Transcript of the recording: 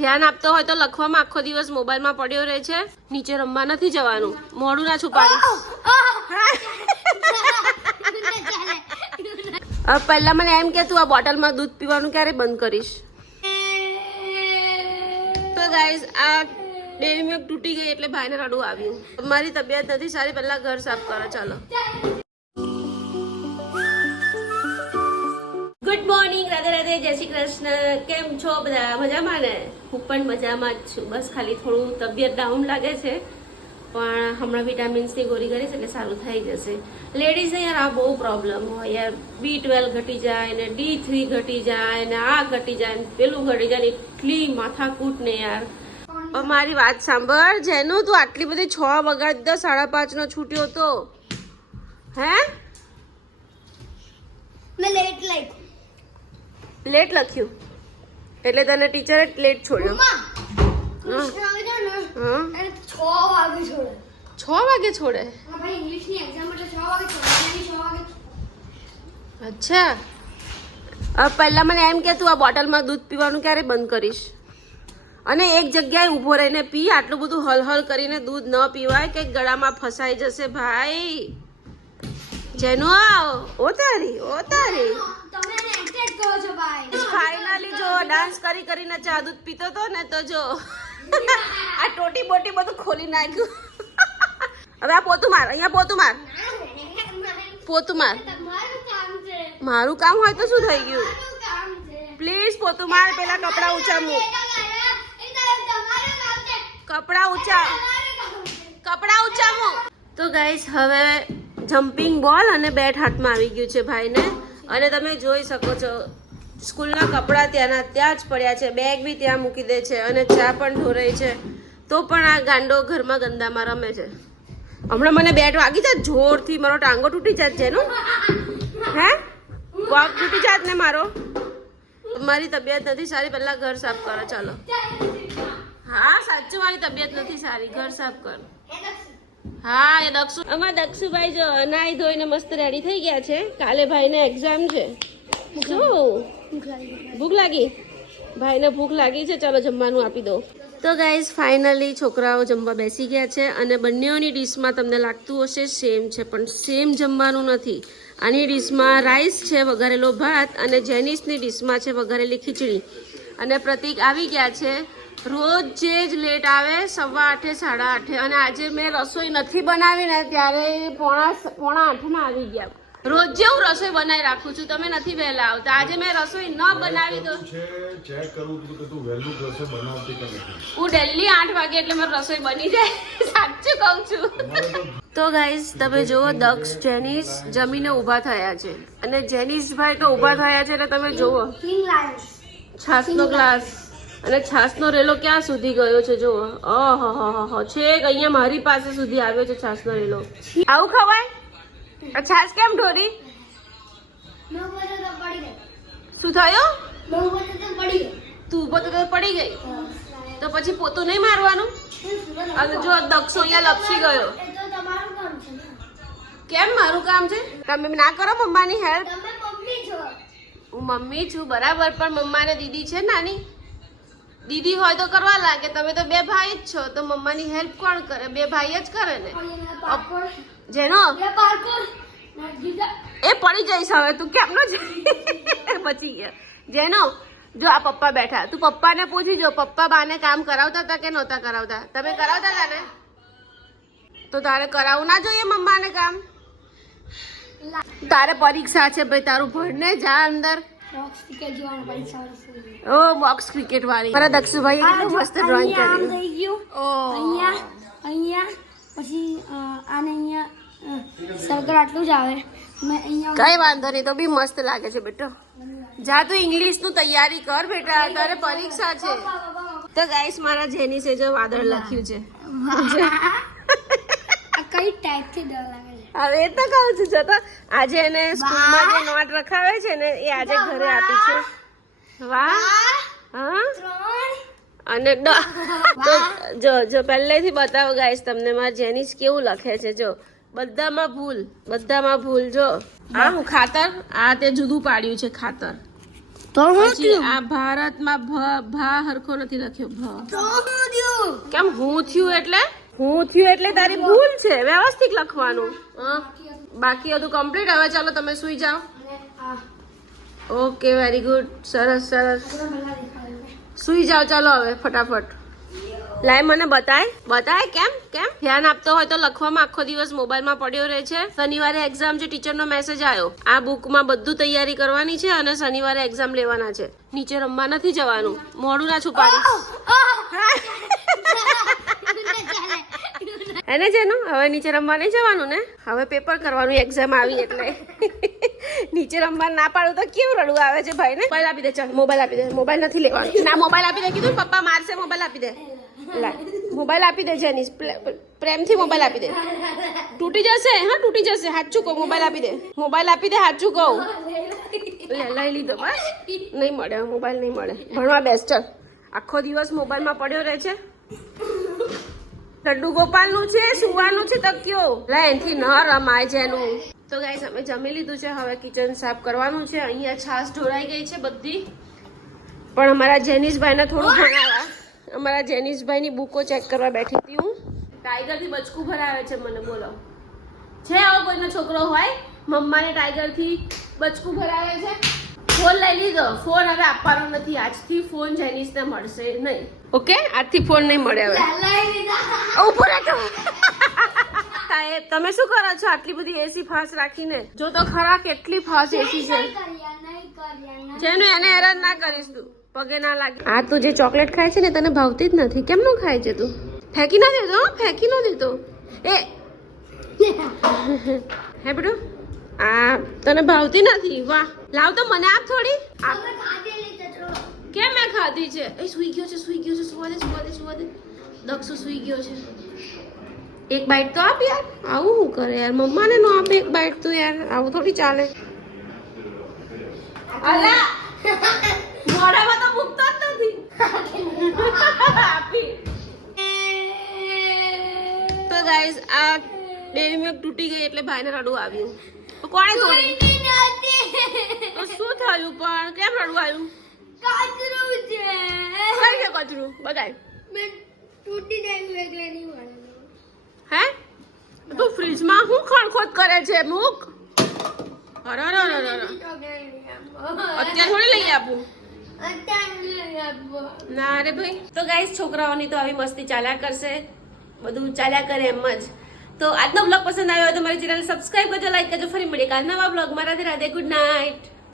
ધ્યાન આપતો હોય તો લખવામાં આખો દિવસ મોબાઈલમાં પડ્યો રહે છે. નીચે રમવા નથી જવાનું. મોઢું ના છુપાડીશ. હવે પહેલા મને એમ કે તું આ બોટલમાં દૂધ પીવાનું ક્યારે બંધ કરીશ? તો ગાઈઝ આ ડેરી મિલ્ક તૂટી ગઈ એટલે ભાઈને રડવું આવ્યું. મારી તબિયત નથી સારી, પહેલા ઘર સાફ કરો. ચાલો. ગુડ મોર્નિંગ, રાધે રાધે, જય શ્રી કૃષ્ણ. કેમ છો બધા? મજામાં ને? હું પણ મજામાં જ છું. બસ ખાલી થોડું તબિયત ડાઉન લાગે છે, પણ હમણાં વિટામિન્સની ગોળી કરીશ એટલે સારું થઈ જશે. લેડીઝને યાર આ બહુ પ્રોબ્લેમ હોય યાર. B12 ઘટી જાય ને, D3 ઘટી જાય ને, આ ઘટી જાય ને, પેલું ઘટી જાય ને, એટલી માથાકૂટ ને યાર. પણ મારી વાત સાંભળ જેનું, તું આટલી બધી 6 વાગ્યા 5:30 નો છૂટ્યો તો હે? મેં લેટ લખ્યું. લેટ લખ્યું એટલે તને ટીચરે લેટ છોડ્યો? કૃષ્ણ આવી જાય ને હા, અને 6 વાગે છોડે. 6 વાગે છોડે? હા ભાઈ, ઇંગ્લિશની એક્ઝામ એટલે 6 વાગે છોડે. 6 વાગે. અચ્છા. હવે પહેલા મને એમ કે તું આ બોટલમાં દૂધ પીવાનું ક્યારે બંધ કરીશ? અને એક જગ્યાએ ઊભો રહીને પી. આટલું બધું હલહલ કરીને દૂધ ન પીવાય કે ગળામાં ફસાઈ જશે ભાઈ. જેનો ઓ તારી તમે એને એક્સેપ્ટ કરો છો ભાઈ. ફાઇનલી જો ડાન્સ કરી કરીને ચા દૂધ પીતો તો ને, તો જો આ ટોટી બોટી બધું ખોલી નાખ્યું. હવે આ પોતું માર, અહીંયા પોતું માર, પોતું માર. તમારું કામ છે. મારું કામ હોય તો શું થઈ ગયું? તમારું કામ છે. પ્લીઝ પોતું માર. પેલા કપડા ઊંચા મૂક. તમારું કામ છે. કપડા ઊંચા, તમારું કામ છે. કપડા ઊંચા મૂક. તો ગાઈસ હવે જમ્પિંગ બોલ અને બેટ હાથમાં આવી ગયું છે ભાઈને. અને તમે જોઈ શકો છો સ્કૂલના કપડાં ત્યાંના ત્યાં જ પડ્યા છે, બેગ બી ત્યાં મૂકી દે છે, અને ચા પણ ઢોરાઈ છે. તો પણ આ ગાંડો ઘરમાં ગંદામાં રમે છે. હમણાં મને બેટ વાગી જાય જોરથી, મારો ટાંગો તૂટી જાય છે નો. હે, પગ તૂટી જાય ને મારો. મારી તબિયત નથી સારી, પહેલા ઘર સાફ કરો. ચાલો. હા સાચું, મારી તબિયત નથી સારી. ઘર સાફ કર. હા એ દક્ષુ, અમારા દક્ષુભાઈ જો નાઈ ધોઈને મસ્ત રેડી થઈ ગયા છે. કાલે ભાઈને એક્ઝામ છે. શું ભૂખ લાગી? ભાઈને ભૂખ લાગી છે. ચાલો જમવાનું આપી દો. તો ગાઈઝ ફાઇનલી છોકરાઓ જમવા બેસી ગયા છે. અને બંનેઓની ડીશમાં તમને લાગતું હશે સેમ છે, પણ સેમ જમવાનું નથી. આની ડીશમાં રાઈસ છે, વઘારેલો ભાત, અને જેનિસની ડીશમાં છે વઘારેલી ખીચડી. અને પ્રતિક આવી ગયા છે. રોજ જે જ લેટ આવે, 8:15 8:30. અને આજે મેં રસોઈ નથી બનાવી ને ત્યારે 7:45 આવી ગયા. રોજ જે હું રસોઈ બનાવી રાખું છું, તમે નથી વહેલા આવતા. આજે મેં રસોઈ ન બનાવી તો ચેક કરું કે તું વહેલું રસોઈ બનાવતી કે નથી. હું ડેલી 8 વાગે એટલે મારી રસોઈ બની જાય. સાચું કહું છું. તો ગાઈઝ તમે જુઓ, દક્ષ જેનિસ જમીને ઊભા થયા છે, અને જેનિસભાઈ તો ઊભા થયા છે એટલે તમે જુઓ કિંગ લાયન્સ. છાસનો ગ્લાસ અને છાસનો રેલો ક્યાં સુધી ગયો છે જુઓ. ઓહો, છેક અહીંયા મારી પાસે સુધી આવ્યો છે છાસનો રેલો. આવું ખવાય? આ છાસ કેમ ઢોરી? મેં ઉભો તો પડી ગઈ. શું થયું? મેં ઉભો તો પડી ગઈ. તું ઊભો તો પડી ગઈ, તો પછી પોતું નહીં મારવાનું? અને જો દક્ષો અહીંયા લપસી ગયો. એ તો તમારું કામ છે ને. કેમ મારું કામ છે? તમે ના કરો મમ્માની હેલ્પ? તમે મમ્મી છો. હું મમ્મી છું બરાબર, પણ મમ્માને દીદી છે નાની. દીદી હોય તો કરવા લાગે. તમે તો 2 ભાઈ જ છો, તો મમ્માની હેલ્પ કોણ કરે? 2 ભાઈ જ કરે ને. જેનો એ પડી જઈશ હવે. તું કેમનો બચી ગયા? જેનો જો આ પપ્પા બેઠા, તું પપ્પાને પૂછી જો, પપ્પા બાને કામ કરાવતા હતા કે નહોતા કરાવતા? તમે કરાવતા હતા ને? તો તારે કરાવવું ના જોઈએ મમ્માને કામ? તારે પરીક્ષા છે ભાઈ, તારું ભણને જા અંદર. ઓ બોક્સ ક્રિકેટ વાળી. મારા દક્ષુભાઈ એટલું મસ્ત ડ્રોઈંગ કર્યું. થઈ ગયું. અહીંયા પછી આને અહીંયા સર્કલ આટલું જ આવે. મેં અહીંયા કઈ વાંધો નહીં, તો બી મસ્ત લાગે છે બેટો. જા તું ઇંગ્લિશ નું તૈયારી કર બેટા, તારે પરીક્ષા છે. તો ગાઈસ મારા જેનીસે જો વાદળ લખ્યું છે. આ કઈ ટાઈપથી ડર લાગે છે. હવે એ તો કહું છું. જો તો આજે એને સ્કૂલમાં જે નોટ રખાવે છે ને, એ આજે ઘરે આપી છે. વાહ. હા. 3 અને તો જો પહેલેથી બતાવો ગાઈસ તમને મારા જેનીસ કેવું લખે છે. જો બધામાં ભૂલ, બધામાં ભૂલ. જો આ હું ખાતર, આ તે જુદું પાડ્યું છે ખાતર. તો હું પછી થયું આ ભારતમાં ભા હરખો નથી લખ્યો ભ. તો હું થયું કેમ હું થયું એટલે તારી ભૂલ છે, વ્યવસ્થિત લખવાનું. બાકી બધું કમ્પ્લીટ. હવે ચાલો તમે સુઈ જાઓ. અને આ ઓકે, વેરી ગુડ, સરસ સરસ. ભલા દેખાય સુઈ જાઓ ચાલો હવે ફટાફટ. લાય મને બતાય કેમ ધ્યાન આપતો હોય તો લખવામાં આખો દિવસ મોબાઈલમાં પડ્યો રહે છે. શનિવારે એક્ઝામ છે, ટીચરનો મેસેજ આવ્યો. આ બુકમાં બધું તૈયારી કરવાની છે અને શનિવારે એક્ઝામ લેવાના છે. નીચે રમવા નથી જવાનું. મોઢું ના છુપાડીશ. એને જેનું હવે નીચે રમવા નહીં જવાનું ને. હવે પેપર કરવાનું, એક્ઝામ આવી એટલે. નીચે રમવા ના પાડું તો કેવું રડવું આવે છે ભાઈ ને. મોબાઈલ આપી દે, ચાલ મોબાઈલ આપી દે. મોબાઈલ નથી લેવાનું. ના, મોબાઈલ આપી દે કીધું. પપ્પા મારશે. મોબાઈલ આપી દે. મોબાઈલ આપી દે જેનીસ, પ્રેમથી મોબાઈલ આપી દે. તૂટી જશે, હા તૂટી જશે. સાચું કહું, મોબાઈલ આપી દે. મોબાઈલ આપી દે, સાચું કહું. લઈ લીધો બસ. નહીં મળે મોબાઈલ, નહીં મળે. ભણવા બેસ ચાલ. આખો દિવસ મોબાઈલમાં પડ્યો રહે છે. લડ્ડુ ગોપાલનું છે, સુવાનું છે તકિયો. લે એનથી ન રમાય જેનું. તો ગાઈસ અમે જમી લીધું છે. હવે કિચન સાફ કરવાનું છે. અહીંયા છાશ ઢોળાઈ ગઈ છે બધી. પણ અમારા જેનિશભાઈને થોડું ભણાવા. અમારા જેનિશભાઈની બુકો ચેક કરવા બેઠી હતી હું. ટાઈગરથી બચકું ભરાવે છે મને. બોલો, છે આવો કોઈનો છોકરો હોય મમ્માને ટાઈગરથી બચકું ભરાવે છે? ફોન લઈ લીધો. ફોન હવે આપવાનો નથી. આજથી ફોન જેનિશને મળશે નહીં. ઓકે, આજથી ફોન નહીં મળે હવે. ઉભો રહેજો. સાહેબ તમે શું કરો છો આટલી બધી એસી ફાસ્ટ રાખીને? જો તો ખરા કેટલી ફાસ્ટ એસી છે. જેનું એને હેરાન ના કરીશ તું. પગે ના લાગે. આ તું જે ચોકલેટ ખાય છે ને તને ભાવતી જ નથી. કેમનું ખાય છે તું? ફેંકી ના દેતો, ફેંકી ન દેતો. એ હે બેટું, આ તને ભાવતી નથી? વાહ, લાવ તો મને આપ થોડી. કેમ મેં ખાધી છે? એ સુઈ ગયો છે. સુવા દે. દક્ષુ સુઈ ગયો છે. એક બાઈટ તો આપ યાર. આવું શું કરે યાર? મમ્માને નો આપે એક બાઈટ તો યાર. આવું થોડી ચાલે. અલા મોઢામાં તો મૂકતો જ નથી. આપી. તો ગાઈસ આ ડેરી મિલ્ક તૂટી ગઈ એટલે ભાઈને રડવું આવ્યું. તો કોણે તોડી? તો શું થયું પણ? કેમ રડવું આવ્યું? કઈ છે કચરું? બગાય હે? તું ફ્રીજમાં શું ખણખોદ કરે છે? મૂક. અત્યારે થોડી લઈ આપું. ના રે ભાઈ. તો ગાઈસ છોકરાઓની તો આવી મસ્તી ચાલ્યા કરશે. બધું ચાલ્યા કરે એમ જ. તો આજનો બ્લોગ પસંદ આવ્યો હોય તો મારી ચેનલ સબસ્ક્રાઇબ કરજો, લાઈક કરજો. ફરી મળીએ કાલ નવા બ્લોગમાં. Radhe Radhe, good night.